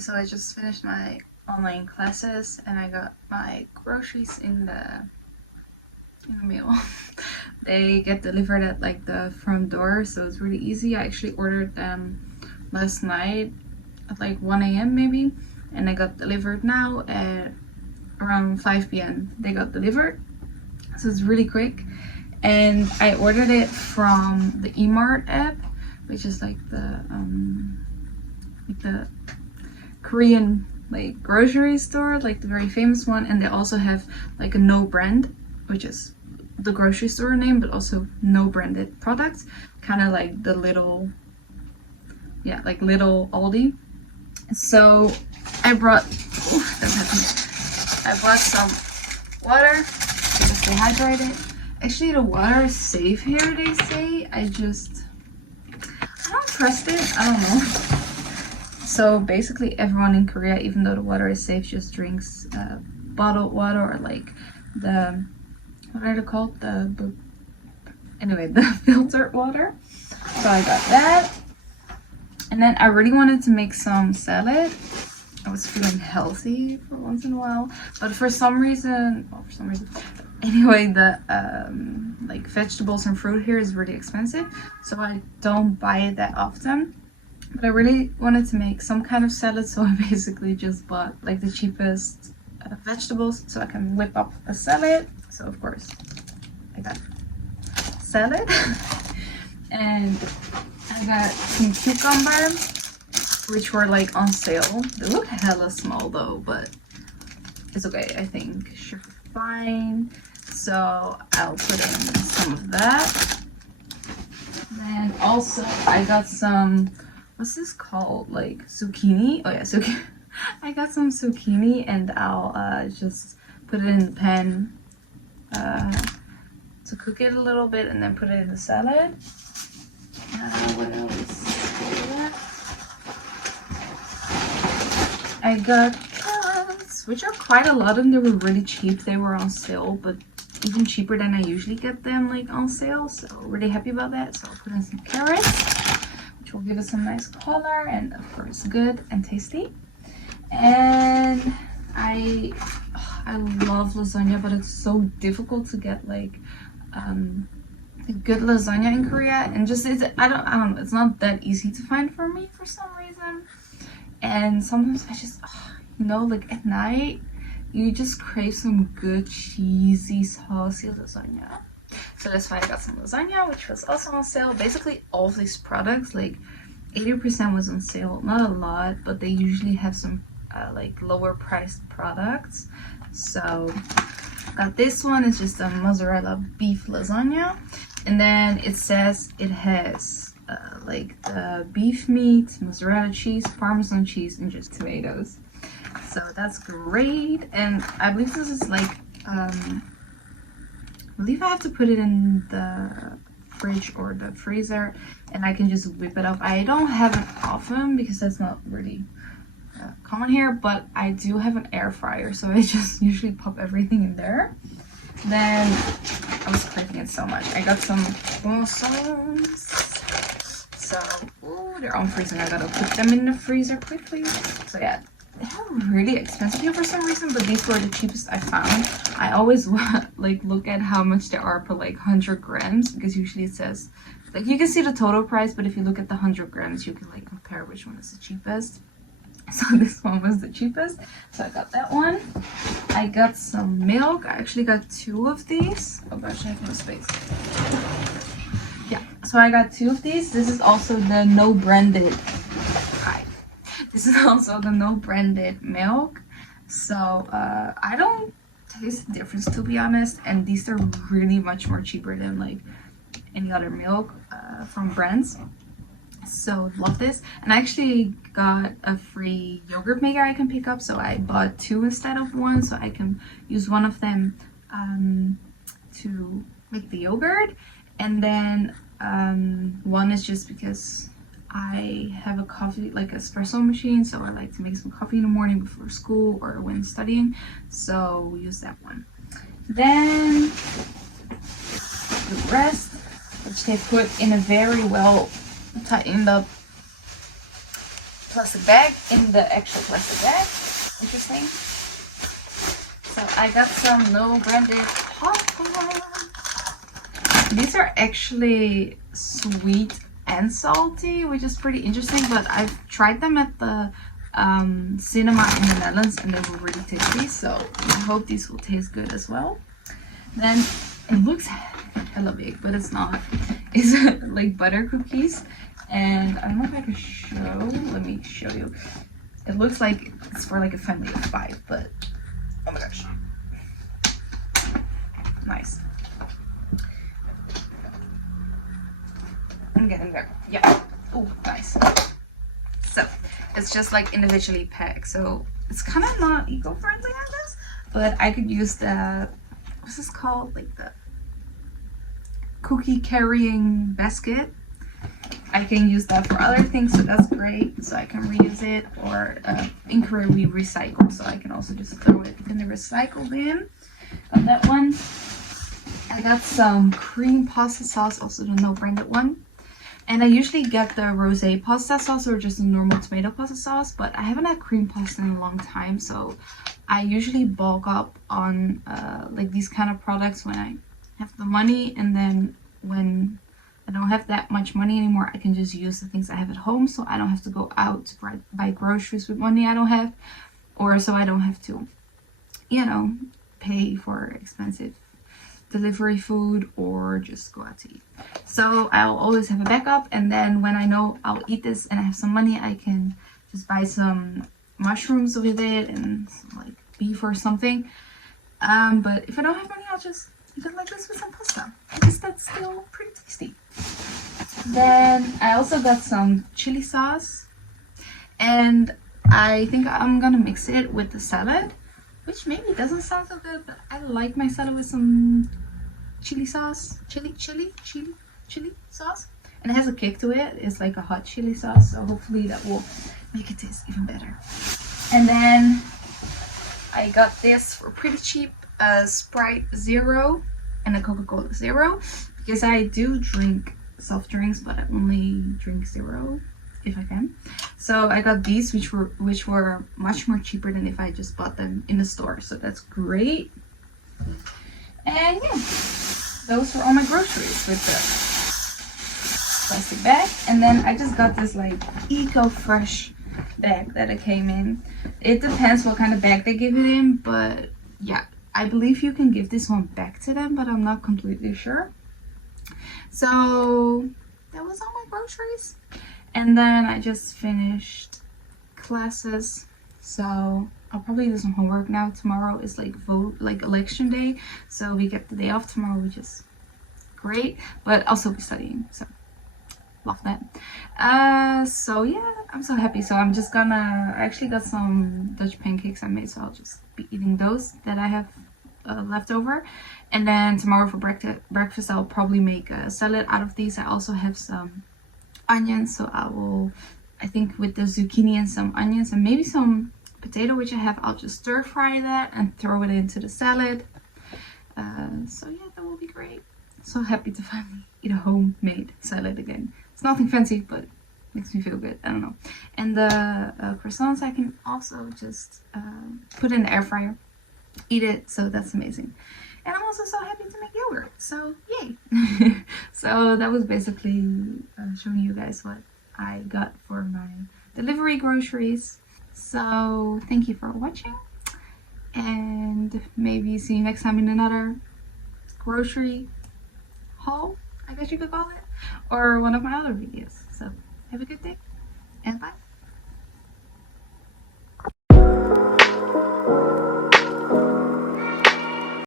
so I just finished my online classes and I got my groceries in the mail. They get delivered at like the front door, so it's really easy. I actually ordered them last night at like 1 a.m. maybe, and they got delivered now at around 5 p.m. They got delivered, so it's really quick. And I ordered it from the eMart app, which is like the Korean like grocery store, like the very famous one. And they also have like a no brand, which is the grocery store name, but also no branded products, kind of like the little Aldi. So I brought some water to stay hydrated. Actually, the water is safe here, they say. I don't trust it. I don't know. So basically everyone in Korea, even though the water is safe, just drinks bottled water or like the, what are they called? The filtered water. So I got that. And then I really wanted to make some salad. I was feeling healthy for once in a while, but for some reason, anyway, the like vegetables and fruit here is really expensive, so I don't buy it that often. But I really wanted to make some kind of salad, so I basically just bought like the cheapest vegetables so I can whip up a salad. So of course I got salad and I got some cucumber, which were like on sale. They look hella small though, but it's okay, I think. Sure, fine. So I'll put in some of that. And also I got some, what's this called? Like zucchini? Oh yeah, zucchini. I got some zucchini and I'll just put it in the pan to cook it a little bit and then put it in the salad. What else? I got carrots, which are quite a lot, and they were really cheap. They were on sale, but even cheaper than I usually get them like on sale, so really happy about that. So I'll put in some carrots, which will give us some nice color and of course good and tasty. And I love lasagna, but it's so difficult to get like a good lasagna in Korea, and just I don't know, it's not that easy to find for me for some reason. And sometimes I just, like at night, you just crave some good cheesy saucy lasagna. So that's why I got some lasagna, which was also on sale. Basically all of these products, like 80% was on sale. Not a lot, but they usually have some like lower priced products. So got this one. It's just a mozzarella beef lasagna. And then it says it has like the beef meat, mozzarella cheese, parmesan cheese, and just tomatoes. So that's great. And I believe this is like I believe I have to put it in the fridge or the freezer and I can just whip it up. I don't have an oven because that's not really common here, but I do have an air fryer, so I just usually pop everything in there. Then I was craving it so much. I got some croissants. So, they're on freezing. I gotta put them in the freezer quickly. So yeah, they're really expensive here for some reason, but these were the cheapest I found. I always like look at how much they are per like 100 grams, because usually it says, like you can see the total price, but if you look at the 100 grams, you can like compare which one is the cheapest. So this one was the cheapest, so I got that one. I got some milk. I actually got 2 of these. Oh gosh, I have no space. Yeah, so I got 2 of these. This is also the no branded. This is also the no branded milk. So I don't taste the difference, to be honest. And these are really much more cheaper than like any other milk from brands. So love this. And I actually got a free yogurt maker I can pick up, so I bought 2 instead of 1, so I can use one of them to make the yogurt, and then one is just because I have a coffee, like espresso machine, so I like to make some coffee in the morning before school or when studying, so we use that one. Then the rest, which they put in a very well tightened up plastic bag in the actual plastic bag. Interesting. So I got some no branded popcorn. These are actually sweet and salty, which is pretty interesting, but I've tried them at the cinema in the Netherlands and they were really tasty, so I hope these will taste good as well. Then it looks hella big, but it's not. It's like butter cookies, and I don't know if I can show. Let me show you. It looks like it's for like a family of 5, but oh my gosh, nice. I'm getting there. Yeah. Oh, nice. So it's just like individually packed, so it's kind of not eco-friendly, I guess, but I could use the, what's this called, like the cookie carrying basket. I can use that for other things, so that's great. So I can reuse it, or in Korea we recycle, so I can also just throw it in the recycle bin. Got that one. I got some cream pasta sauce, also the no branded one. And I usually get the rosé pasta sauce or just a normal tomato pasta sauce, but I haven't had cream pasta in a long time, so I usually bulk up on like these kind of products when I have the money, and then when I don't have that much money anymore, I can just use the things I have at home, so I don't have to go out to buy groceries with money I don't have, or so I don't have to, you know, pay for expensive delivery food or just go out to eat. So I'll always have a backup, and then when I know I'll eat this and I have some money, I can just buy some mushrooms with it and some, like beef or something. But if I don't have money, I'll just eat it like this with some pasta, because that's still pretty tasty. Then I also got some chili sauce, and I think I'm gonna mix it with the salad, which maybe doesn't sound so good, but I like my salad with some chili sauce, chili sauce, and it has a kick to it. It's like a hot chili sauce, so hopefully that will make it taste even better. And then I got this for pretty cheap, Sprite Zero and a Coca-Cola Zero, because I do drink soft drinks, but I only drink Zero if I can. So I got these, which were much more cheaper than if I just bought them in the store, so that's great. And yeah, those were all my groceries with the plastic bag. And then I just got this like eco-fresh bag that it came in. It depends what kind of bag they give it in, but yeah, I believe you can give this one back to them, but I'm not completely sure. So that was all my groceries. And then I just finished classes, so I'll probably do some homework now. Tomorrow is like election day, so we get the day off tomorrow, which is great, but I'll still be studying, so love that. So yeah, I'm so happy. So I'm just gonna, I actually got some Dutch pancakes I made, so I'll just be eating those that I have left over. And then tomorrow for breakfast I'll probably make a salad out of these. I also have some onions, so I think with the zucchini and some onions and maybe some potato which I have, I'll just stir fry that and throw it into the salad. So yeah, that will be great. So happy to finally eat a homemade salad again. It's nothing fancy, but makes me feel good. I don't know. And the croissants I can also just put in the air fryer, eat it, so that's amazing. And I'm also so happy to make yogurt, so yay. So that was basically showing you guys what I got for my delivery groceries. So thank you for watching, and maybe see you next time in another grocery haul, I guess you could call it, or one of my other videos. So have a good day and bye.